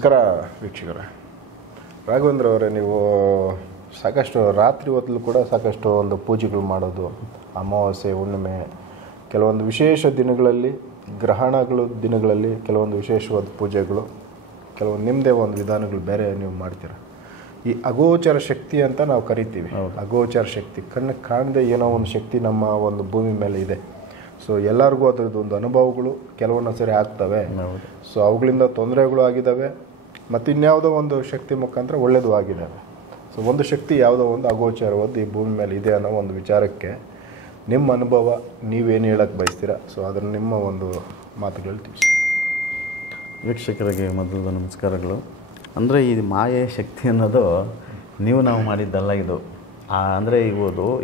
ನಮಸ್ಕಾರ ವೀಕ್ಷಕರೇ. ರಾಘವೇಂದ್ರ ಅವರೇ, ನೀವು ಸಾಕಷ್ಟು ರಾತ್ರಿ ಹೊತ್ತಲು ಕೂಡ ಸಾಕಷ್ಟು ಒಂದು ಪೂಜೆಗಳು ಮಾಡೋದು, ಅಮಾವಾಸ್ಯೆ, ಹುಣ್ಣಿಮೆ, ಕೆಲವೊಂದು ವಿಶೇಷ ದಿನಗಳಲ್ಲಿ, ಗ್ರಹಣಗಳು ದಿನಗಳಲ್ಲಿ ಕೆಲವೊಂದು ವಿಶೇಷವಾದ ಪೂಜೆಗಳು, ಕೆಲವೊಂದು ನಿಮ್ಮದೇ ಒಂದು ವಿಧಾನಗಳು ಬೇರೆ ನೀವು ಮಾಡ್ತೀರ. ಈ ಅಗೋಚರ ಶಕ್ತಿ ಅಂತ ನಾವು ಕರಿತೀವಿ. ಅಗೋಚರ ಶಕ್ತಿ, ಕಣ್ಣಿಗೆ ಕಾಣದೆ ಏನೋ ಒಂದು ಶಕ್ತಿ ನಮ್ಮ ಒಂದು ಭೂಮಿ ಮೇಲೆ ಇದೆ. ಸೊ ಎಲ್ಲರಿಗೂ ಅದರದ್ದು ಒಂದು ಅನುಭವಗಳು ಕೆಲವೊಂದು ಸರಿ ಆಗ್ತವೆ. ಸೊ ಅವುಗಳಿಂದ ತೊಂದರೆಗಳು ಆಗಿದ್ದಾವೆ, ಮತ್ತು ಇನ್ಯಾವುದೋ ಒಂದು ಶಕ್ತಿ ಮುಖಾಂತರ ಒಳ್ಳೆಯದು ಆಗಿದ್ದಾವೆ. ಸೊ ಒಂದು ಶಕ್ತಿ ಯಾವುದೋ ಒಂದು ಅಗೋಚರವಾದ ಈ ಭೂಮಿ ಮೇಲೆ ಇದೆ ಅನ್ನೋ ಒಂದು ವಿಚಾರಕ್ಕೆ ನಿಮ್ಮ ಅನುಭವ, ನೀವೇನು ಹೇಳಕ್ಕೆ ಬಯಸ್ತೀರಾ? ಸೊ ಅದನ್ನು ನಿಮ್ಮ ಒಂದು ಮಾತುಗಳಲ್ಲಿ ತಿಳಿಸಿ. ವೀಕ್ಷಕರಿಗೆ ಮೊದಲು ನಮಸ್ಕಾರಗಳು. ಅಂದರೆ ಈ ಮಾಯೆ ಶಕ್ತಿ ಅನ್ನೋದು ನಾವು ಮಾಡಿದ್ದಲ್ಲ. ಇದು ಅಂದರೆ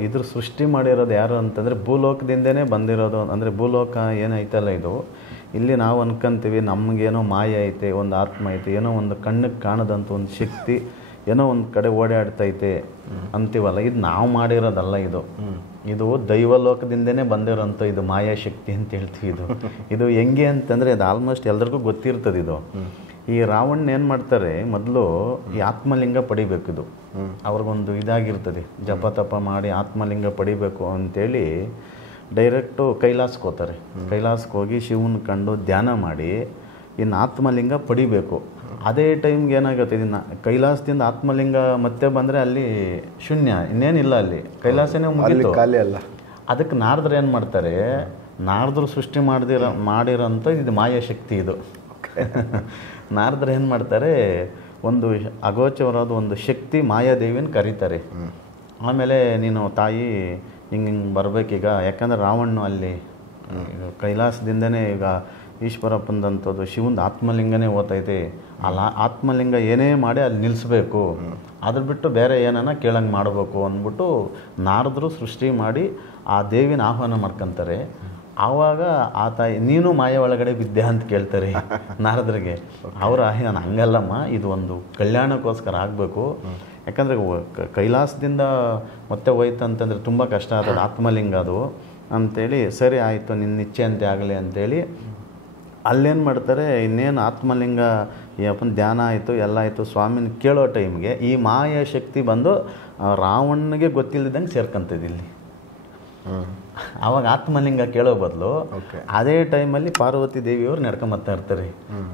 ಇದ್ರ ಸೃಷ್ಟಿ ಮಾಡಿರೋದು ಯಾರು ಅಂತಂದರೆ ಭೂಲೋಕದಿಂದನೇ ಬಂದಿರೋದು. ಅಂದರೆ ಭೂಲೋಕ ಏನೈತಲ್ಲ, ಇದು ಇಲ್ಲಿ ನಾವು ಅನ್ಕೊಂತೀವಿ ನಮಗೇನೋ ಮಾಯೆ ಐತೆ, ಒಂದು ಆತ್ಮ ಐತೆ, ಏನೋ ಒಂದು ಕಣ್ಣಿಗೆ ಕಾಣದಂಥ ಒಂದು ಶಕ್ತಿ ಏನೋ ಒಂದು ಕಡೆ ಓಡಾಡ್ತೈತೆ ಅಂತೀವಲ್ಲ, ಇದು ನಾವು ಮಾಡಿರೋದಲ್ಲ. ಇದು ದೈವಲೋಕದಿಂದನೇ ಬಂದಿರೋಂಥ ಇದು ಮಾಯಾ ಶಕ್ತಿ ಅಂತ ಹೇಳ್ತೀವಿ. ಇದು ಹೆಂಗೆ ಅಂತಂದರೆ ಅದು ಆಲ್ಮೋಸ್ಟ್ ಎಲ್ರಿಗೂ ಗೊತ್ತಿರ್ತದೆ. ಇದು ಈ ರಾವಣ ಏನು ಮಾಡ್ತಾರೆ, ಮೊದಲು ಈ ಆತ್ಮಲಿಂಗ ಪಡಿಬೇಕು. ಇದು ಅವ್ರಿಗೊಂದು ಇದಾಗಿರ್ತದೆ, ಜಪ ತಪ ಮಾಡಿ ಆತ್ಮಲಿಂಗ ಪಡಿಬೇಕು ಅಂತೇಳಿ ಡೈರೆಕ್ಟು ಕೈಲಾಸಕ್ಕೆ ಹೋಗ್ತಾರೆ. ಕೈಲಾಸಕ್ಕೆ ಹೋಗಿ ಶಿವನ ಕಂಡು ಧ್ಯಾನ ಮಾಡಿ ಇನ್ನು ಆತ್ಮಲಿಂಗ ಪಡಿಬೇಕು. ಅದೇ ಟೈಮ್ಗೆ ಏನಾಗುತ್ತೆ, ಇದನ್ನು ಕೈಲಾಸದಿಂದ ಆತ್ಮಲಿಂಗ ಮತ್ತೆ ಬಂದರೆ ಅಲ್ಲಿ ಶೂನ್ಯ, ಇನ್ನೇನಿಲ್ಲ, ಅಲ್ಲಿ ಕೈಲಾಸನೇ ಮುಗಿತು, ಖಾಲಿ ಅಲ್ಲ. ಅದಕ್ಕೆ ನಾರದ್ರು ಏನು ಮಾಡ್ತಾರೆ, ನಾರದ್ರು ಸೃಷ್ಟಿ ಮಾಡಿರೋಂಥ ಇದು ಮಾಯಾಶಕ್ತಿ. ಇದು ನಾರದ್ರು ಏನು ಮಾಡ್ತಾರೆ, ಒಂದು ಅಗೋಚರವಾದ ಒಂದು ಶಕ್ತಿ ಮಾಯಾದೇವಿನ ಕರೀತಾರೆ. ಆಮೇಲೆ ನೀನು ತಾಯಿ ಹಿಂಗೆ ಬರಬೇಕೀಗ, ಯಾಕಂದರೆ ರಾವಣ ಅಲ್ಲಿ ಕೈಲಾಸದಿಂದನೇ ಈಗ ಈಶ್ವರಪ್ಪಂದಂಥದ್ದು ಶಿವಂದು ಆತ್ಮಲಿಂಗನೇ ಓದ್ತೈತೆ. ಅಲ್ಲ, ಆತ್ಮಲಿಂಗ ಏನೇ ಮಾಡಿ ಅಲ್ಲಿ ನಿಲ್ಲಿಸ್ಬೇಕು, ಅದ್ರ ಬಿಟ್ಟು ಬೇರೆ ಏನನ್ನ ಕೇಳಂಗೆ ಮಾಡಬೇಕು ಅಂದ್ಬಿಟ್ಟು ನಾರದರು ಸೃಷ್ಟಿ ಮಾಡಿ ಆ ದೇವಿನ ಆಹ್ವಾನ ಮಾಡ್ಕೊತಾರೆ. ಆವಾಗ ಆ ತಾಯಿ ನೀನು ಮಾಯ ಒಳಗಡೆ ಬಿದ್ದೆ ಅಂತ ಕೇಳ್ತಾರೆ ನಾರದರಿಗೆ. ಅವರ ನಾನು ಹಂಗಲ್ಲಮ್ಮ, ಇದು ಒಂದು ಕಲ್ಯಾಣಕ್ಕೋಸ್ಕರ ಆಗಬೇಕು, ಯಾಕಂದರೆ ಕೈಲಾಸದಿಂದ ಮತ್ತೆ ಹೋಯ್ತು ಅಂತಂದರೆ ತುಂಬ ಕಷ್ಟ ಆಗ್ತದೆ ಆತ್ಮಲಿಂಗ ಅದು ಅಂಥೇಳಿ. ಸರಿ ಆಯಿತು, ನಿನ್ನ ಇಚ್ಛೆ ಅಂತೆ ಆಗಲಿ ಅಂಥೇಳಿ ಅಲ್ಲೇನು ಮಾಡ್ತಾರೆ, ಇನ್ನೇನು ಆತ್ಮಲಿಂಗ ಅಪ್ಪನ ಧ್ಯಾನ ಆಯಿತು, ಎಲ್ಲ ಆಯಿತು, ಸ್ವಾಮಿನ ಕೇಳೋ ಟೈಮ್ಗೆ ಈ ಮಾಯ ಶಕ್ತಿ ಬಂದು ರಾವಣನಿಗೆ ಗೊತ್ತಿಲ್ಲದಂಗೆ ಸೇರ್ಕೊಂತದ್ದು ಇಲ್ಲಿ. ಆವಾಗ ಆತ್ಮಲಿಂಗ ಕೇಳೋ ಬದಲು ಅದೇ ಟೈಮಲ್ಲಿ ಪಾರ್ವತಿ ದೇವಿಯವ್ರು ನಡ್ಕೊಂಬತ್ತಾ ಇರ್ತಾರೆ.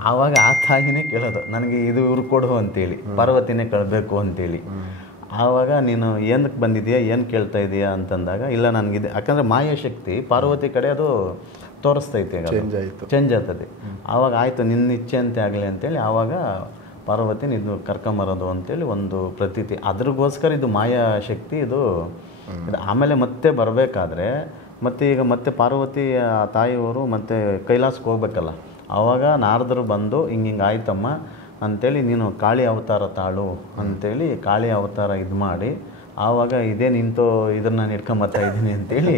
ಆವಾಗ ಆ ತಾಯಿನೇ ಕೇಳೋದು, ನನಗೆ ಇದು ಇವ್ರು ಕೊಡು ಅಂತೇಳಿ, ಪಾರ್ವತಿನೇ ಕಳಬೇಕು ಅಂತೇಳಿ. ಆವಾಗ ನೀನು ಏನಕ್ಕೆ ಬಂದಿದೆಯಾ, ಏನು ಕೇಳ್ತಾ ಇದೆಯಾ ಅಂತಂದಾಗ, ಇಲ್ಲ ನನಗಿದೆ, ಯಾಕಂದರೆ ಮಾಯಾಶಕ್ತಿ ಪಾರ್ವತಿ ಕಡೆ ಅದು ತೋರಿಸ್ತೈತೆ, ಚೇಂಜ್ ಆಗ್ತದೆ. ಆವಾಗ ಆಯಿತು, ನಿನ್ನ ಇಚ್ಛೆ ಅಂತೆ ಆಗಲಿ ಅಂತೇಳಿ ಆವಾಗ ಪಾರ್ವತಿನ ಇದು ಕರ್ಕೊಂಬರೋದು ಅಂತೇಳಿ ಒಂದು ಪ್ರತೀತಿ. ಅದ್ರಗೋಸ್ಕರ ಇದು ಮಾಯಾಶಕ್ತಿ ಇದು. ಆಮೇಲೆ ಮತ್ತೆ ಬರಬೇಕಾದ್ರೆ ಮತ್ತೆ ಪಾರ್ವತಿ ತಾಯಿಯವರು ಮತ್ತೆ ಕೈಲಾಸಕ್ಕೆ ಹೋಗ್ಬೇಕಲ್ಲ, ಆವಾಗ ನಾರದರು ಬಂದು ಹಿಂಗೆ ಆಯ್ತಮ್ಮ ಅಂಥೇಳಿ ನೀನು ಕಾಳಿ ಅವತಾರ ತಾಳು ಅಂಥೇಳಿ ಕಾಳಿ ಅವತಾರ ಇದು ಮಾಡಿ, ಆವಾಗ ಇದೇ ನಿಂತು ಇದನ್ನು ನಾನು ಹಿಡ್ಕೊಂಬತ್ತಾ ಇದ್ದೀನಿ ಅಂತೇಳಿ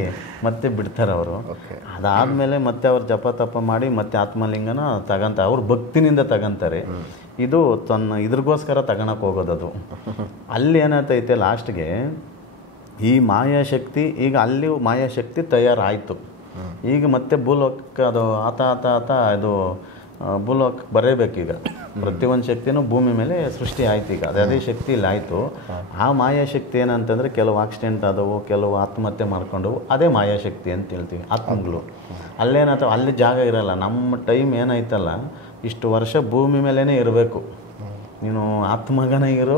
ಮತ್ತೆ ಬಿಡ್ತಾರೆ ಅವರು. ಅದಾದಮೇಲೆ ಮತ್ತೆ ಅವ್ರು ಜಪ ತಪ ಮಾಡಿ ಮತ್ತೆ ಆತ್ಮಲಿಂಗನ ಅವ್ರು ಭಕ್ತಿನಿಂದ ತಗೊಂತಾರೆ. ಇದು ತನ್ನ ಇದ್ರಿಗೋಸ್ಕರ ತಗೊಳಕ್ಕೆ ಹೋಗೋದದು. ಅಲ್ಲಿ ಏನಾಗ್ತೈತೆ ಲಾಸ್ಟ್ಗೆ ಈ ಮಾಯಾಶಕ್ತಿ, ಈಗ ಅಲ್ಲಿ ಮಾಯಾಶಕ್ತಿ ತಯಾರಾಯಿತು. ಈಗ ಮತ್ತೆ ಭೂಲೋಕ ಅದು ಆತ ಅದು ಭೂಲೋಕಕ್ಕೆ ಬರೇಬೇಕೀಗ. ಪ್ರತಿಯೊಂದು ಶಕ್ತಿನೂ ಭೂಮಿ ಮೇಲೆ ಸೃಷ್ಟಿ ಆಯ್ತು. ಈಗ ಅದೇ ಶಕ್ತಿ ಇಲ್ಲಿ ಆಯಿತು. ಆ ಮಾಯಾಶಕ್ತಿ ಏನಂತಂದರೆ ಕೆಲವು ಆಕ್ಸಿಡೆಂಟ್ ಆದವು, ಕೆಲವು ಆತ್ಮಹತ್ಯೆ ಮಾಡ್ಕೊಂಡವು, ಅದೇ ಮಾಯಾಶಕ್ತಿ ಅಂತ ಹೇಳ್ತೀವಿ, ಆತ್ಮಗಳು. ಅಲ್ಲೇನಾಯ್ತು, ಅಲ್ಲಿ ಜಾಗ ಇರಲ್ಲ. ನಮ್ಮ ಟೈಮ್ ಏನಾಯ್ತಲ್ಲ, ಇಷ್ಟು ವರ್ಷ ಭೂಮಿ ಮೇಲೇ ಇರಬೇಕು. ನೀನು ಆತ್ಮಗನ ಇರೋ,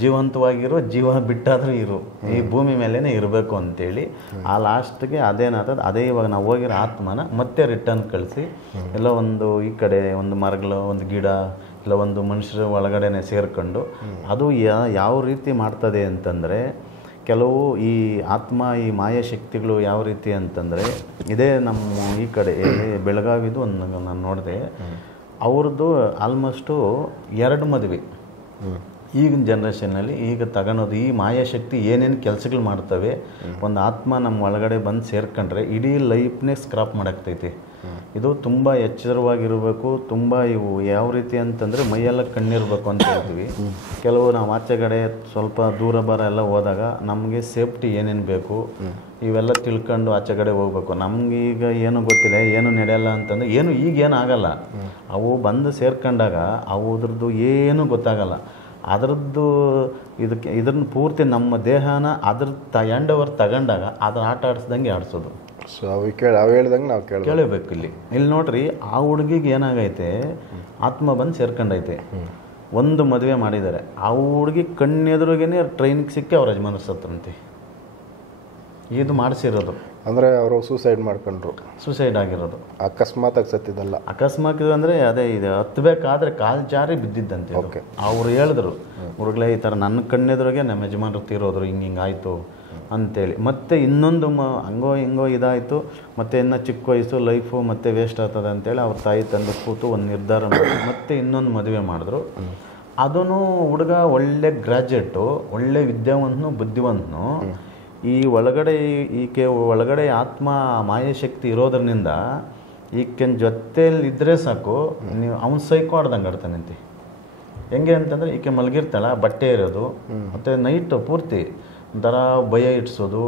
ಜೀವಂತವಾಗಿರೋ, ಜೀವ ಬಿಟ್ಟಾದರೂ ಇರು, ಈ ಭೂಮಿ ಮೇಲೇ ಇರಬೇಕು ಅಂತೇಳಿ ಆ ಲಾಸ್ಟ್ಗೆ ಅದೇನಾಗ್ತದೆ, ಅದೇ ಇವಾಗ ನಾವು ಹೋಗಿರೋ ಆತ್ಮನ ಮತ್ತೆ ರಿಟರ್ನ್ ಕಳಿಸಿ ಎಲ್ಲ ಒಂದು ಈ ಕಡೆ ಒಂದು ಮರಗಳು, ಒಂದು ಗಿಡ, ಇಲ್ಲ ಒಂದು ಮನುಷ್ಯರ ಒಳಗಡೆನೆ ಸೇರ್ಕೊಂಡು ಅದು ಯಾವ ರೀತಿ ಮಾಡ್ತದೆ ಅಂತಂದರೆ, ಕೆಲವು ಈ ಆತ್ಮ, ಈ ಮಾಯಾಶಕ್ತಿಗಳು ಯಾವ ರೀತಿ ಅಂತಂದರೆ, ಇದೇ ನಮ್ಮ ಈ ಕಡೆ ಬೆಳಗಾವಿದು ಒಂದು ನಾನು ನೋಡಿದೆ, ಅವ್ರದ್ದು ಆಲ್ಮೋಸ್ಟು 2 ಮದುವೆ. ಈಗಿನ ಜನ್ರೇಷನ್ನಲ್ಲಿ ಈಗ ತಗೊಳೋದು ಈ ಮಾಯಾಶಕ್ತಿ ಏನೇನು ಕೆಲಸಗಳು ಮಾಡ್ತವೆ, ಒಂದು ಆತ್ಮ ನಮ್ಮ ಒಳಗಡೆ ಬಂದು ಸೇರ್ಕೊಂಡ್ರೆ ಇಡೀ ಲೈಫ್ನೇ ಸ್ಕ್ರಾಪ್ ಮಾಡಾಕ್ತೈತಿ. ಇದು ತುಂಬ ಎಚ್ಚರವಾಗಿರಬೇಕು. ತುಂಬ ಇವು ಯಾವ ರೀತಿ ಅಂತಂದರೆ ಮೈಯೆಲ್ಲ ಕಣ್ಣಿರಬೇಕು ಅಂತ ಹೇಳ್ತೀವಿ. ಕೆಲವು ನಾವು ಆಚೆಗಡೆ ಸ್ವಲ್ಪ ದೂರ ಬರ ಎಲ್ಲ ಹೋದಾಗ ನಮಗೆ ಸೇಫ್ಟಿ ಏನೇನು ಬೇಕು ಇವೆಲ್ಲ ತಿಳ್ಕೊಂಡು ಆಚೆಗಡೆ ಹೋಗ್ಬೇಕು. ನಮಗೀಗ ಏನು ಗೊತ್ತಿಲ್ಲ, ಏನು ನಡೆಯಲ್ಲ ಅಂತಂದರೆ ಈಗೇನು ಆಗಲ್ಲ. ಅವು ಬಂದು ಸೇರ್ಕೊಂಡಾಗ ಅದ್ರದ್ದು ಏನೂ ಗೊತ್ತಾಗಲ್ಲ. ಅದರದ್ದು ಇದನ್ನು ಪೂರ್ತಿ ನಮ್ಮ ದೇಹನ ಹ್ಯಾಂಡ್ ಓವರ್ ತಗೊಂಡಾಗ ಅದನ್ನ ಆಟ ಆಡಿಸ್ದಂಗೆ ಆಡಿಸೋದು. ಸೊ ಅವು ಹೇಳ್ದಂಗೆ ನಾವು ಕೇಳಬೇಕು. ಇಲ್ಲಿ ನೋಡ್ರಿ, ಆ ಹುಡುಗಿಗೆ ಏನಾಗೈತೆ, ಆತ್ಮ ಬಂದು ಸೇರ್ಕೊಂಡೈತೆ. ಒಂದು ಮದುವೆ ಮಾಡಿದ್ದಾರೆ, ಆ ಹುಡುಗಿ ಕಣ್ಣೆದುರಿಗೇನೆ ಟ್ರೈನ್ಗೆ ಸಿಕ್ಕಿ ಅವ್ರ ಯಜಮಾನ್ರು ಸತ್ತಂತೆ. ಇದು ಮಾಡಿಸಿರೋದು ಅಂದರೆ ಅವರು ಸೂಸೈಡ್ ಮಾಡ್ಕೊಂಡ್ರು, ಸೂಸೈಡ್ ಆಗಿರೋದು. ಅಕಸ್ಮಾತಾಗಿ ಸತ್ತಿದ್ದಲ್ಲ. ಅಕಸ್ಮಾತ್ ಅಂದರೆ ಅದೇ ಇದು ಹತ್ತಬೇಕಾದ್ರೆ ಕಾಲು ಜಾರಿ ಬಿದ್ದಿದ್ದಂತೆ. ಓಕೆ, ಅವ್ರು ಹೇಳಿದ್ರು, ಹುಡುಗಲೇ ಈ ಥರ ನನ್ನ ಕಣ್ಣೆದುರಿಗೆ ನಮ್ಮ ಯಜಮಾನ್ರು ತೀರೋದ್ರು, ಹಿಂಗಾಯಿತು ಅಂತೇಳಿ. ಮತ್ತು ಇನ್ನೊಂದು ಹಂಗೋ ಹಿಂಗೋ ಇದಾಯಿತು. ಮತ್ತು ಇನ್ನು ಚಿಕ್ಕ ವಯಸ್ಸು, ಲೈಫು ಮತ್ತೆ ವೇಸ್ಟ್ ಆಗ್ತದೆ ಅಂತೇಳಿ ಅವ್ರ ತಾಯಿ ತಂದೆ ಕೂತು ಒಂದು ನಿರ್ಧಾರ ಮಾಡಿ ಮತ್ತೆ ಇನ್ನೊಂದು ಮದುವೆ ಮಾಡಿದ್ರು. ಅದೂ ಹುಡುಗ ಒಳ್ಳೆ ಗ್ರ್ಯಾಜುಯೇಟು, ಒಳ್ಳೆ ವಿದ್ಯಾವಂತನು, ಬುದ್ಧಿವಂತನು. ಈ ಒಳಗಡೆ ಈಕೆ ಒಳಗಡೆ ಆತ್ಮ ಮಾಯಾಶಕ್ತಿ ಇರೋದ್ರಿಂದ ಈಕೆನ ಜೊತೆಯಲ್ಲಿ ಇದ್ದರೆ ಸಾಕು, ನೀವು ಅವ್ನು ಸೈಕೋ ಆಡ್ದಂಗೆ ಆಡ್ತಾನಂತೆ. ಹೆಂಗೆ ಅಂತಂದರೆ ಈಕೆ ಮಲಗಿರ್ತಾಳ, ಬಟ್ಟೆ ಇರೋದು, ಮತ್ತು ನೈಟು ಪೂರ್ತಿ ಒಂಥರ ಭಯ ಇಡ್ಸೋದು,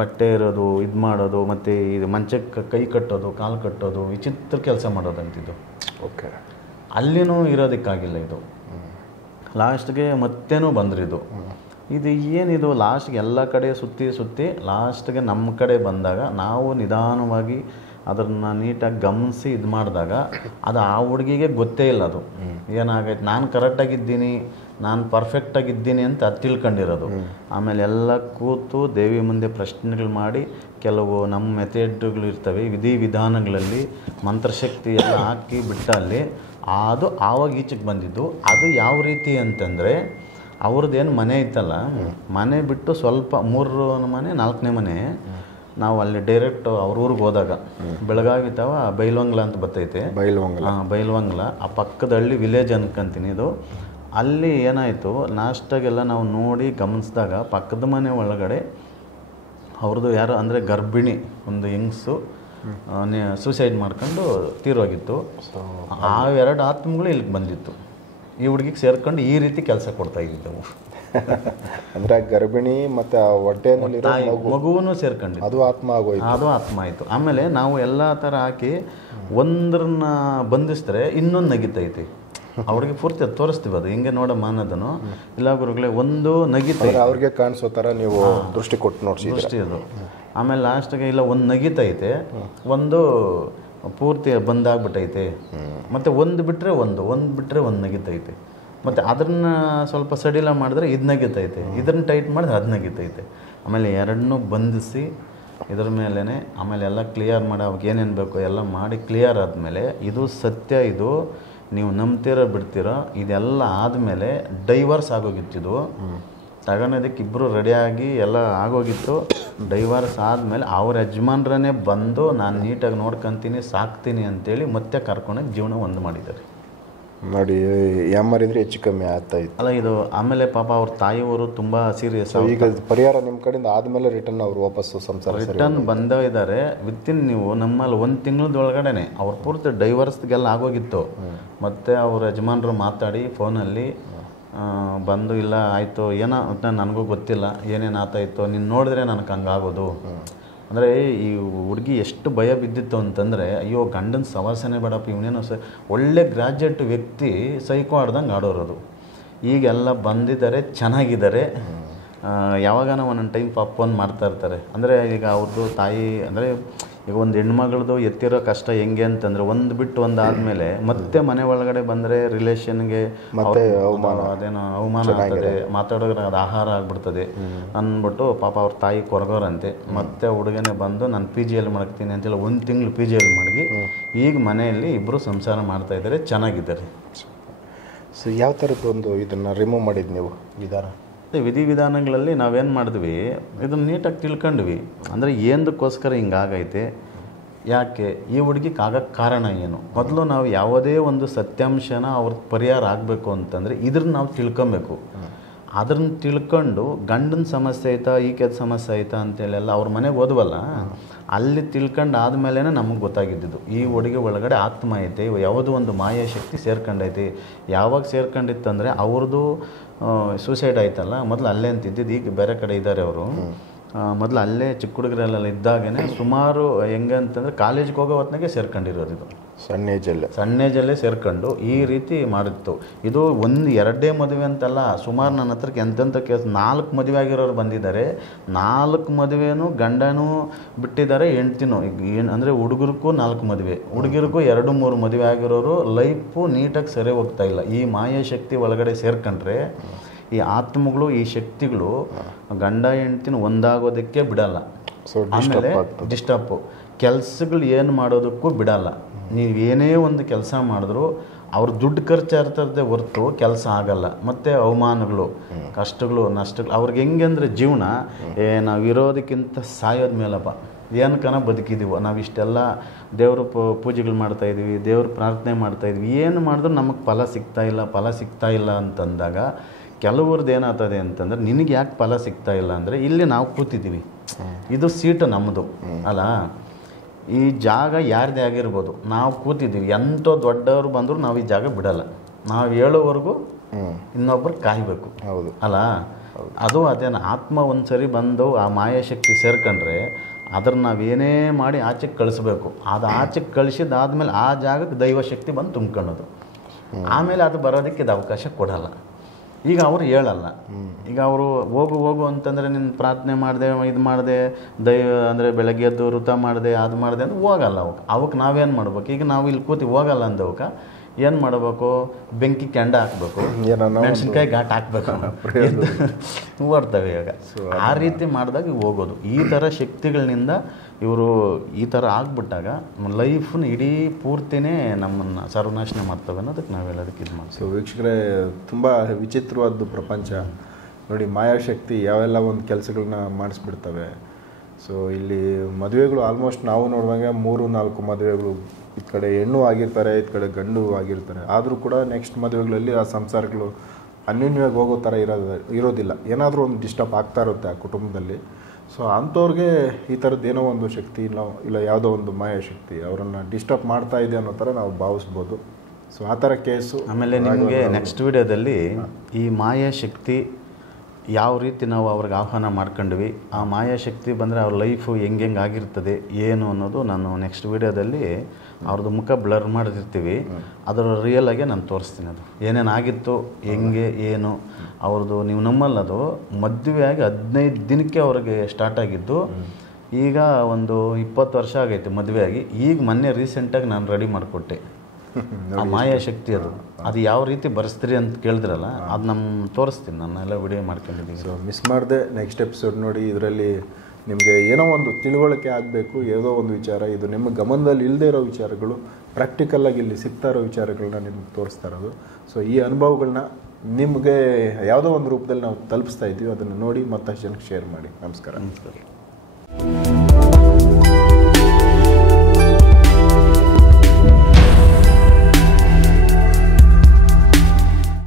ಬಟ್ಟೆ ಇರೋದು, ಇದು ಮಾಡೋದು, ಮತ್ತು ಇದು ಮಂಚಕ್ಕೆ ಕೈ ಕಟ್ಟೋದು, ಕಾಲು ಕಟ್ಟೋದು, ವಿಚಿತ್ರ ಕೆಲಸ ಮಾಡೋದಂತಿದ್ದು. ಓಕೆ, ಅಲ್ಲಿನೂ ಇರೋದಕ್ಕಾಗಿಲ್ಲ ಇದು. ಲಾಸ್ಟ್ಗೆ ಮತ್ತೇನೂ ಬಂದ್ರಿದು. ಇದು ಏನಿದು ಲಾಸ್ಟ್ಗೆ ಎಲ್ಲ ಕಡೆ ಸುತ್ತಿ ಲಾಸ್ಟ್ಗೆ ನಮ್ಮ ಕಡೆ ಬಂದಾಗ ನಾವು ನಿಧಾನವಾಗಿ ಅದನ್ನು ನೀಟಾಗಿ ಗಮನಿಸಿ ಇದು ಮಾಡಿದಾಗ ಅದು ಆ ಹುಡುಗಿಗೆ ಗೊತ್ತೇ ಇಲ್ಲ ಅದು ಏನಾಗೈತೆ. ನಾನು ಕರೆಕ್ಟಾಗಿದ್ದೀನಿ, ನಾನು ಪರ್ಫೆಕ್ಟಾಗಿದ್ದೀನಿ ಅಂತ ಅದು ತಿಳ್ಕೊಂಡಿರೋದು. ಆಮೇಲೆ ಎಲ್ಲ ಕೂತು ದೇವಿ ಮುಂದೆ ಪ್ರಶ್ನೆಗಳು ಮಾಡಿ, ಕೆಲವು ನಮ್ಮ ಮೆಥಡ್ಗಳು ಇರ್ತವೆ, ವಿಧಾನಗಳಲ್ಲಿ ಮಂತ್ರಶಕ್ತಿ ಎಲ್ಲ ಹಾಕಿ ಬಿಟ್ಟಲ್ಲಿ ಅದು ಆವಾಗ ಈಚೆಗೆ ಬಂದಿದ್ದು. ಅದು ಯಾವ ರೀತಿ ಅಂತಂದರೆ, ಅವ್ರದ್ದೇನು ಮನೆ ಇತ್ತಲ್ಲ, ಮನೆ ಬಿಟ್ಟು ಸ್ವಲ್ಪ 3 ಮನೆ 4ನೇ ಮನೆ ನಾವು ಅಲ್ಲಿ ಡೈರೆಕ್ಟ್ ಅವ್ರ ಊರಿಗೆ ಹೋದಾಗ, ಬೆಳಗಾವಿ ತಾವ ಬೈಲ್ವಂಗ್ಲ ಅಂತ ಬರ್ತೈತೆ, ಬೈಲ್ವಂಗ್ಲ ಆ ಪಕ್ಕದ ಹಳ್ಳಿ ವಿಲೇಜ್ ಅನ್ಕೊಂತೀನಿ ಇದು. ಅಲ್ಲಿ ಏನಾಯಿತು, ಲಾಸ್ಟಾಗೆಲ್ಲ ನಾವು ನೋಡಿ ಗಮನಿಸಿದಾಗ ಪಕ್ಕದ ಮನೆ ಒಳಗಡೆ ಅವ್ರದ್ದು ಯಾರು ಅಂದರೆ ಗರ್ಭಿಣಿ ಒಂದು ಹೆಂಗಸು ಸೂಸೈಡ್ ಮಾಡ್ಕೊಂಡು ತೀರೋಗಿತ್ತು. ಆ 2 ಆತ್ಮಗಳು ಇಲ್ಲಿಗೆ ಬಂದಿತ್ತು, ಈ ಹುಡುಗಿಗೆ ಸೇರ್ಕೊಂಡು ಈ ರೀತಿ ಕೆಲಸ ಕೊಡ್ತಾ ಇದ್ದವು. ಅಂದರೆ ಗರ್ಭಿಣಿ ಮತ್ತು ಹೊಟ್ಟೆನಲ್ಲಿ ಮಗುವೂ ಸೇರ್ಕೊಂಡು ಅದು ಆತ್ಮ ಆಗೋಯ್ತು, ಅದು ಆತ್ಮ ಆಯಿತು. ಆಮೇಲೆ ನಾವು ಎಲ್ಲ ಥರ ಹಾಕಿ ಒಂದ್ರನ್ನ ಬಂಧಿಸಿದ್ರೆ ಇನ್ನೊಂದು ನಗಿತೈತಿ. ಅವ್ರಿಗೆ ಪೂರ್ತಿ ಅದು ತೋರಿಸ್ತೀವಿ, ಅದು ಹಿಂಗೆ ನೋಡಮ್ಮ ಅನ್ನೋದನ್ನು. ಇಲ್ಲ ಗುರುಗಳೇ, ಒಂದು ನಗಿತೈತೆ, ಅವ್ರಿಗೆ ಕಾಣಿಸೋ ಥರ ನೀವು ದೃಷ್ಟಿ ಕೊಟ್ಟು ನೋಡಿಸಿ ದೃಷ್ಟಿ ಅದು. ಆಮೇಲೆ ಲಾಸ್ಟಿಗೆ ಇಲ್ಲ ಒಂದು ನಗಿತೈತೆ, ಒಂದು ಪೂರ್ತಿ ಬಂದಾಗ್ಬಿಟ್ಟೈತೆ, ಮತ್ತು ಒಂದು ಬಿಟ್ಟರೆ ಒಂದು ನಗಿತೈತೆ. ಮತ್ತು ಅದನ್ನು ಸ್ವಲ್ಪ ಸಡಿಲ ಮಾಡಿದ್ರೆ ಇದು ನಗಿತೈತೆ, ಇದನ್ನು ಟೈಟ್ ಮಾಡಿದ್ರೆ ಅದು ನಗಿತೈತೆ. ಆಮೇಲೆ ಎರಡನ್ನೂ ಬಂಧಿಸಿ ಇದ್ರ ಮೇಲೇ ಆಮೇಲೆ ಎಲ್ಲ ಕ್ಲಿಯರ್ ಮಾಡಿ ಅವಾಗ ಏನೇನು ಬೇಕೋ ಎಲ್ಲ ಮಾಡಿ ಕ್ಲಿಯರ್ ಆದಮೇಲೆ, ಇದು ಸತ್ಯ, ಇದು ನೀವು ನಂಬ್ತೀರೋ ಬಿಡ್ತೀರೋ, ಇದೆಲ್ಲ ಆದಮೇಲೆ ಡೈವರ್ಸ್ ಆಗೋಗಿತ್ತಿದು. ತಗೊಳೋದಕ್ಕೆ ಇಬ್ಬರು ರೆಡಿಯಾಗಿ ಎಲ್ಲ ಆಗೋಗಿತ್ತು. ಡೈವರ್ಸ್ ಆದಮೇಲೆ ಅವ್ರ ಯಜಮಾನ್ರೇ ಬಂದು ನಾನು ನೀಟಾಗಿ ನೋಡ್ಕೊತೀನಿ, ಸಾಕ್ತೀನಿ ಅಂತೇಳಿ ಮತ್ತೆ ಕರ್ಕೊಂಡೋಗಿ ಜೀವನ ಒಂದು ಮಾಡಿದ್ದಾರೆ. ನೋಡಿ, ಯಾಮರಿದ್ರೆ ಹೆಚ್ಚು ಕಮ್ಮಿ ಆಗ್ತಾ ಇತ್ತು ಅಲ್ಲ ಇದು. ಆಮೇಲೆ ಪಾಪ ಅವ್ರ ತಾಯಿಯವರು ತುಂಬ ಸೀರಿಯಸ್. ಈಗ ಪರಿಹಾರ ನಿಮ್ಮ ಕಡೆಯಿಂದ ಆದಮೇಲೆ ರಿಟರ್ನ್ ಅವರು ವಾಪಸ್ಸು ಸಂಸಾರ ರಿಟರ್ನ್ ಬಂದೇ ಇದ್ದಾರೆ. ವಿತಿನ್ ನೀವು ನಮ್ಮಲ್ಲಿ 1 ತಿಂಗಳದೊಳಗಡೆ ಅವ್ರ ಪೂರ್ತಿ ಡೈವರ್ಸ್ಗೆಲ್ಲ ಆಗೋಗಿತ್ತು. ಮತ್ತು ಅವ್ರ ಯಜಮಾನರು ಮಾತಾಡಿ ಫೋನಲ್ಲಿ ಬಂದು, ಇಲ್ಲ ಆಯಿತು ಏನೋ ನನಗೂ ಗೊತ್ತಿಲ್ಲ ಏನೇನು ಆತಾಯಿತ್ತು, ನೀನು ನೋಡಿದ್ರೆ ನನಗೆ ಹಂಗಾಗೋದು. ಅಂದರೆ ಈ ಹುಡುಗಿ ಎಷ್ಟು ಭಯ ಬಿದ್ದಿತ್ತು ಅಂತಂದರೆ, ಅಯ್ಯೋ ಗಂಡನ ಸವಾಸನೆ ಬೇಡಪ್ಪ, ಇವನೇನೋ ಒಳ್ಳೆ ಗ್ರ್ಯಾಜುಯೇಟ್ ವ್ಯಕ್ತಿ ಸೈಕೋ ಆಡ್ದಂಗೆ ಆಡೋರೋದು. ಈಗೆಲ್ಲ ಬಂದಿದ್ದಾರೆ, ಚೆನ್ನಾಗಿದ್ದಾರೆ. ಯಾವಾಗಾನ ಒಂದೊಂದು ಟೈಮ್ ಫೋನ್ ಮಾಡ್ತಾ ಇರ್ತಾರೆ. ಅಂದರೆ ಈಗ ಅವ್ರದ್ದು ತಾಯಿ ಅಂದರೆ ಈಗ ಒಂದು ಹೆಣ್ಮಗಳದು ಎತ್ತಿರೋ ಕಷ್ಟ ಹೆಂಗೆ ಅಂತಂದರೆ, ಒಂದು ಬಿಟ್ಟು ಒಂದು ಆದಮೇಲೆ ಮತ್ತೆ ಮನೆ ಒಳಗಡೆ ಬಂದರೆ ರಿಲೇಷನ್ಗೆ ಅದೇನೋ ಅವಮಾನ ಆಗ್ತದೆ, ಮಾತಾಡೋದ್ರೆ ಅದು ಆಹಾರ ಆಗ್ಬಿಡ್ತದೆ ಅಂದ್ಬಿಟ್ಟು ಪಾಪ ಅವ್ರ ತಾಯಿ ಕೊರಗೋರಂತೆ. ಮತ್ತೆ ಹುಡುಗನೇ ಬಂದು ನಾನು PGಯಲ್ಲಿ ಮಾಡ್ತೀನಿ ಅಂತೇಳಿ 1 ತಿಂಗಳು PGಯಲ್ಲಿ ಮಡಗಿ ಈಗ ಮನೆಯಲ್ಲಿ ಇಬ್ಬರು ಸಂಸಾರ ಮಾಡ್ತಾಯಿದ್ದಾರೆ, ಚೆನ್ನಾಗಿದ್ದಾರೆ. ಸೊ ಯಾವ ಥರದ್ದು ಒಂದು ಇದನ್ನು ರಿಮೂವ್ ಮಾಡಿದ್ದು ನೀವು ವಿಧಾನ? ವಿಧಿವಿಧಾನಗಳಲ್ಲಿ ನಾವೇನು ಮಾಡಿದ್ವಿ, ಇದನ್ನು ನೀಟಾಗಿ ತಿಳ್ಕೊಂಡ್ವಿ. ಅಂದರೆ ಏನದಕ್ಕೋಸ್ಕರ ಹಿಂಗಾಗೈತೆ, ಯಾಕೆ ಈ ಹುಡುಗಿಗೆ ಆಗಕ್ಕೆ ಕಾರಣ ಏನು. ಮೊದಲು ನಾವು ಯಾವುದೇ ಒಂದು ಸತ್ಯಾಂಶನ ಅವ್ರ ಪರಿಹಾರ ಆಗಬೇಕು ಅಂತಂದರೆ ಇದ್ರನ್ನ ನಾವು ತಿಳ್ಕೊಬೇಕು. ಅದನ್ನು ತಿಳ್ಕೊಂಡು ಗಂಡನ ಸಮಸ್ಯೆ ಆಯ್ತಾ ಈಕೆದ ಸಮಸ್ಯೆ ಆಯ್ತಾ ಅಂತೇಳೆಲ್ಲ ಅವ್ರ ಮನೆಗೆ ಹೋದ್ವಲ್ಲ, ಅಲ್ಲಿ ತಿಳ್ಕೊಂಡು ಆದಮೇಲೆ ನಮಗೆ ಗೊತ್ತಾಗಿದ್ದು ಈ ಹುಡುಗಿ ಒಳಗಡೆ ಆತ್ಮ ಐತೆ, ಯಾವುದೋ ಒಂದು ಮಾಯಾ ಶಕ್ತಿ ಸೇರ್ಕೊಂಡೈತಿ. ಯಾವಾಗ ಸೇರ್ಕೊಂಡಿತ್ತಂದರೆ ಅವ್ರದ್ದು ಸೂಸೈಡ್ ಆಯ್ತಲ್ಲ, ಮೊದಲು ಅಲ್ಲೇ ಅಂತಿದ್ದಿದ್ದು, ಈಗ ಬೇರೆ ಕಡೆ ಇದ್ದಾರೆ ಅವರು. ಮೊದಲು ಅಲ್ಲೇ ಚಿಕ್ಕ ಹುಡುಗರೆಲ್ಲ ಇದ್ದಾಗೇ ಸುಮಾರು ಹೆಂಗೆ ಅಂತಂದರೆ ಕಾಲೇಜ್ಗೆ ಹೋಗೋ ಹೊತ್ತಿನಾಗೆ ಸೇರ್ಕೊಂಡಿರೋದು. ಇದು ಸಣ್ಣ ಏಜಲ್ಲೇ ಸೇರ್ಕೊಂಡು ಈ ರೀತಿ ಮಾಡಿತ್ತು. ಇದು ಒಂದು ಎರಡೇ ಮದುವೆ ಅಂತಲ್ಲ, ಸುಮಾರು ನನ್ನ ಹತ್ರಕ್ಕೆ ಎಂತೆಂಥ ಕೇಸ್ 4 ಮದುವೆ ಆಗಿರೋರು ಬಂದಿದ್ದಾರೆ. 4 ಮದುವೆನೂ ಗಂಡನೂ ಬಿಟ್ಟಿದ್ದಾರೆ, ಹೆಂಡ್ತಿನೂ. ಈಗ ಅಂದರೆ ಹುಡುಗರಿಗೂ 4 ಮದುವೆ, ಹುಡುಗಿರಿಗೂ 2-3 ಮದುವೆ ಆಗಿರೋರು ಲೈಫು ನೀಟಾಗಿ ಸರಿ ಹೋಗ್ತಾ ಇಲ್ಲ. ಈ ಮಾಯಾ ಶಕ್ತಿ ಒಳಗಡೆ ಸೇರ್ಕೊಂಡ್ರೆ ಈ ಆತ್ಮಗಳು, ಈ ಶಕ್ತಿಗಳು ಗಂಡ ಹೆಂಡ್ತಿನ ಒಂದಾಗೋದಕ್ಕೆ ಬಿಡಲ್ಲ. ಆಮೇಲೆ ಡಿಸ್ಟರ್ಬು, ಕೆಲಸಗಳು ಏನು ಮಾಡೋದಕ್ಕೂ ಬಿಡಲ್ಲ. ನೀವು ಏನೇ ಒಂದು ಕೆಲಸ ಮಾಡಿದ್ರು ಅವ್ರ ದುಡ್ಡು ಖರ್ಚಾಗ್ತದೆ ಹೊರ್ತು ಕೆಲಸ ಆಗಲ್ಲ. ಮತ್ತು ಅವಮಾನಗಳು, ಕಷ್ಟಗಳು, ನಷ್ಟಗಳು ಅವ್ರಿಗೆ ಹೆಂಗೆ ಅಂದರೆ ಜೀವನ ನಾವು ಇರೋದಕ್ಕಿಂತ ಸಾಯೋದ ಮೇಲಪ್ಪ ಏನಕ್ಕನ ಬದುಕಿದ್ದೀವೋ. ನಾವು ಇಷ್ಟೆಲ್ಲ ದೇವ್ರ ಪೂಜೆಗಳು ಮಾಡ್ತಾಯಿದ್ವಿ, ದೇವ್ರ ಪ್ರಾರ್ಥನೆ ಮಾಡ್ತಾಯಿದ್ವಿ, ಏನು ಮಾಡಿದ್ರು ನಮಗೆ ಫಲ ಸಿಗ್ತಾ ಇಲ್ಲ ಅಂತಂದಾಗ ಕೆಲವ್ರದ್ದು ಏನಾಗ್ತದೆ ಅಂತಂದರೆ, ನಿನಗೆ ಯಾಕೆ ಫಲ ಸಿಗ್ತಾ ಇಲ್ಲ ಅಂದರೆ ಇಲ್ಲಿ ನಾವು ಕೂತಿದ್ದೀವಿ, ಇದು ಸೀಟು ನಮ್ಮದು ಅಲ್ಲ, ಈ ಜಾಗ ಯಾರದೇ ಆಗಿರ್ಬೋದು, ನಾವು ಕೂತಿದ್ದೀವಿ. ಎಂಥ ದೊಡ್ಡವರು ಬಂದರೂ ನಾವು ಈ ಜಾಗ ಬಿಡಲ್ಲ. ನಾವು ಹೇಳೋವರೆಗೂ ಇನ್ನೊಬ್ಬರು ಕಾಯಬೇಕು ಅಲ್ಲ. ಅದು ಅದೇನು ಆತ್ಮ ಒಂದು ಸರಿ ಬಂದು ಆ ಮಾಯಾಶಕ್ತಿ ಸೇರ್ಕೊಂಡ್ರೆ ಅದ್ರ ನಾವೇನೇ ಮಾಡಿ ಆಚೆಗೆ ಕಳಿಸ್ಬೇಕು. ಅದು ಆಚೆಗೆ ಕಳಿಸಿದಾದ್ಮೇಲೆ ಆ ಜಾಗಕ್ಕೆ ದೈವಶಕ್ತಿ ಬಂದು ತುಂಬ್ಕೊಳ್ಳೋದು. ಆಮೇಲೆ ಅದು ಬರೋದಕ್ಕೆ ಇದು ಅವಕಾಶ ಕೊಡಲ್ಲ. ಈಗ ಅವರು ಹೇಳಲ್ಲ. ಈಗ ಅವರು ಹೋಗು ಅಂತಂದರೆ ನಿನ್ನ ಪ್ರಾರ್ಥನೆ ಮಾಡಿದೆ, ಇದು ಮಾಡಿದೆ, ಅಂದರೆ ಬೆಳಗ್ಗೆ ಎದ್ದು ವೃತ ಮಾಡಿದೆ, ಅದು ಮಾಡಿದೆ ಅಂತ ಹೋಗಲ್ಲ. ಅವಕ್ಕೆ ನಾವೇನು ಮಾಡ್ಬೇಕು? ಈಗ ನಾವು ಇಲ್ಲಿ ಕೂತಿ ಹೋಗಲ್ಲ ಅಂದವಕ್ಕೆ ಏನು ಮಾಡಬೇಕು? ಬೆಂಕಿ ಕೆಂಡ ಹಾಕ್ಬೇಕು, ಮೆಣಸಿನ್ಕಾಯಿ ಘಾಟ್ ಹಾಕ್ಬೇಕು, ಓಡ್ತವೆ. ಈಗ ಆ ರೀತಿ ಮಾಡಿದಾಗ ಹೋಗೋದು. ಈ ಥರ ಶಕ್ತಿಗಳಿಂದ ಇವರು ಈ ಥರ ಆಗ್ಬಿಟ್ಟಾಗ ಲೈಫ್ನ ಇಡೀ ಪೂರ್ತಿನೇ ನಮ್ಮನ್ನು ಸರ್ವನಾಶನ ಮಾಡ್ತವೆ ಅನ್ನೋದಕ್ಕೆ ನಾವು ಹೇಳೋದಕ್ಕೆ ಇದು ಮಾಡ್ತೀವಿ. ಸೊ ವೀಕ್ಷಕರೇ, ತುಂಬ ವಿಚಿತ್ರವಾದ ಪ್ರಪಂಚ ನೋಡಿ. ಮಾಯಾಶಕ್ತಿ ಯಾವೆಲ್ಲ ಒಂದು ಕೆಲಸಗಳನ್ನ ಮಾಡಿಸ್ಬಿಡ್ತವೆ. ಸೊ ಇಲ್ಲಿ ಮದುವೆಗಳು ಆಲ್ಮೋಸ್ಟ್ ನಾವು ನೋಡುವಾಗ 3-4 ಮದುವೆಗಳು, ಈ ಕಡೆ ಹೆಣ್ಣು ಆಗಿರ್ತಾರೆ, ಈ ಕಡೆ ಗಂಡು ಆಗಿರ್ತಾರೆ. ಆದರೂ ಕೂಡ ನೆಕ್ಸ್ಟ್ ಮದುವೆಗಳಲ್ಲಿ ಆ ಸಂಸಾರಗಳು ಅನ್ಯೋನ್ಯವಾಗಿ ಹೋಗೋ ಥರ ಇರೋದಿಲ್ಲ. ಏನಾದರೂ ಒಂದು ಡಿಸ್ಟರ್ಬ್ ಆಗ್ತಾ ಇರುತ್ತೆ ಆ ಕುಟುಂಬದಲ್ಲಿ. ಸೊ ಅಂಥವ್ರಿಗೆ ಈ ಥರದ್ದು ಏನೋ ಒಂದು ಶಕ್ತಿ ಇಲ್ಲ ಯಾವುದೋ ಒಂದು ಮಾಯಾಶಕ್ತಿ ಅವರನ್ನು ಡಿಸ್ಟರ್ಬ್ ಮಾಡ್ತಾ ಇದೆ ಅನ್ನೋ ಥರ ನಾವು ಭಾವಿಸ್ಬೋದು. ಸೊ ಆ ಥರ ಕೇಸು. ಆಮೇಲೆ ನಿಮಗೆ ನೆಕ್ಸ್ಟ್ ವಿಡಿಯೋದಲ್ಲಿ ಈ ಮಾಯಾಶಕ್ತಿ ಯಾವ ರೀತಿ ನಾವು ಅವ್ರಿಗೆ ಆಹ್ವಾನ ಮಾಡ್ಕೊಂಡ್ವಿ, ಆ ಮಾಯಾಶಕ್ತಿ ಬಂದರೆ ಅವ್ರ ಲೈಫು ಹೆಂಗೆ ಆಗಿರ್ತದೆ ಏನು ಅನ್ನೋದು ನಾನು ನೆಕ್ಸ್ಟ್ ವಿಡಿಯೋದಲ್ಲಿ ಅವ್ರದ್ದು ಮುಖ ಬ್ಲರ್ ಮಾಡಿರ್ತೀವಿ. ಅದರ ರಿಯಲಾಗೆ ನಾನು ತೋರಿಸ್ತೀನಿ. ಅದು ಏನೇನಾಗಿತ್ತು, ಹೆಂಗೆ ಏನು ಅವ್ರದ್ದು. ನೀವು ನಮ್ಮಲ್ಲದು ಮದುವೆಯಾಗಿ 15 ದಿನಕ್ಕೆ ಅವ್ರಿಗೆ ಸ್ಟಾರ್ಟ್ ಆಗಿದ್ದು. ಈಗ ಒಂದು 20 ವರ್ಷ ಆಗೈತೆ ಮದುವೆಯಾಗಿ. ಈಗ ಮೊನ್ನೆ ರೀಸೆಂಟಾಗಿ ನಾನು ರೆಡಿ ಮಾಡಿಕೊಟ್ಟೆ ಆ ಮಾಯಾಶಕ್ತಿ. ಅದು ಯಾವ ರೀತಿ ಬರೆಸ್ತೀರಿ ಅಂತ ಕೇಳಿದ್ರಲ್ಲ, ಅದು ನಮ್ಮ ತೋರಿಸ್ತೀನಿ, ನಾನೆಲ್ಲ ವಿಡಿಯೋ ಮಾಡ್ಕೊಂಡಿದ್ದೀನಿ. ಸೊ ಮಿಸ್ ಮಾಡಿದೆ ನೆಕ್ಸ್ಟ್ ಎಪಿಸೋಡ್ ನೋಡಿ. ಇದರಲ್ಲಿ ನಿಮಗೆ ಏನೋ ಒಂದು ತಿಳುವಳಿಕೆ ಆಗಬೇಕು, ಏನೋ ಒಂದು ವಿಚಾರ, ಇದು ನಿಮ್ಮ ಗಮನದಲ್ಲಿ ಇಲ್ಲದೇ ಇರೋ ವಿಚಾರಗಳು, ಪ್ರಾಕ್ಟಿಕಲ್ಲಾಗಿ ಇಲ್ಲಿ ಸಿಗ್ತಾ ಇರೋ ವಿಚಾರಗಳನ್ನ ನಿಮ್ಗೆ ತೋರಿಸ್ತಾ ಇರೋದು. ಸೊ ಈ ಅನುಭವಗಳನ್ನ ನಿಮಗೆ ಯಾವುದೋ ಒಂದು ರೂಪದಲ್ಲಿ ನಾವು ತಲುಪಿಸ್ತಾ ಇದ್ದೀವಿ. ಅದನ್ನು ನೋಡಿ ಮತ್ತಷ್ಟು ಜನಕ್ಕೆ ಶೇರ್ ಮಾಡಿ. ನಮಸ್ಕಾರ.